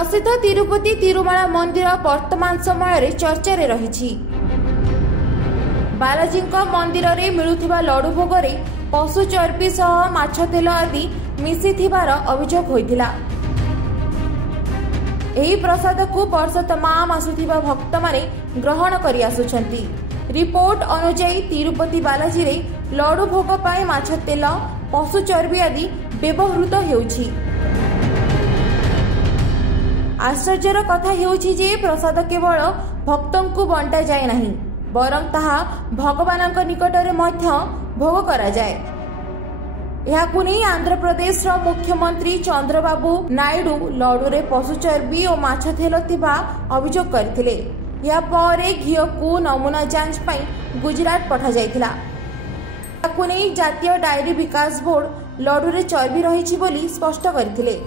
प्रसिद्ध तिरुपति तिरुमला मंदिर वर्तमान समय चर्चा रही। बालाजी मंदिर में मिलुथिबा लड्डू भोग में पशु चर्बी सह माछ तेल आदि मिसिथिबार अभियोग होइतिला। एही प्रसाद को वर्ष तमाम आसुथिबा भक्त माने ग्रहण करि आसुछंती। रिपोर्ट अनुसार तिरुपति बालाजी रे लड्डू भोग पाई माछ तेल पशु चर्बी आदि व्यवहृत हेउछि। आश्चर्यर कथा हेउछि जे प्रसाद केवल भक्तों को बंटा जाए नहीं, बरं ताहा भगवान निकटरे मध्य भोग करा जाए। यहाकु नहीं आंध्र प्रदेश मुख्यमंत्री चंद्रबाबू नायडू लड्डू रे पशु चर्बी और माछ तेल थिबा अभियोग करथिले। या परे घिओ को नमूना जांच पई गुजरात पठा जायतिला। यहाकु नहीं जातीय डायरी विकास बोर्ड लड्डू रे चर्बी रहिछि बोली स्पष्ट करथिले।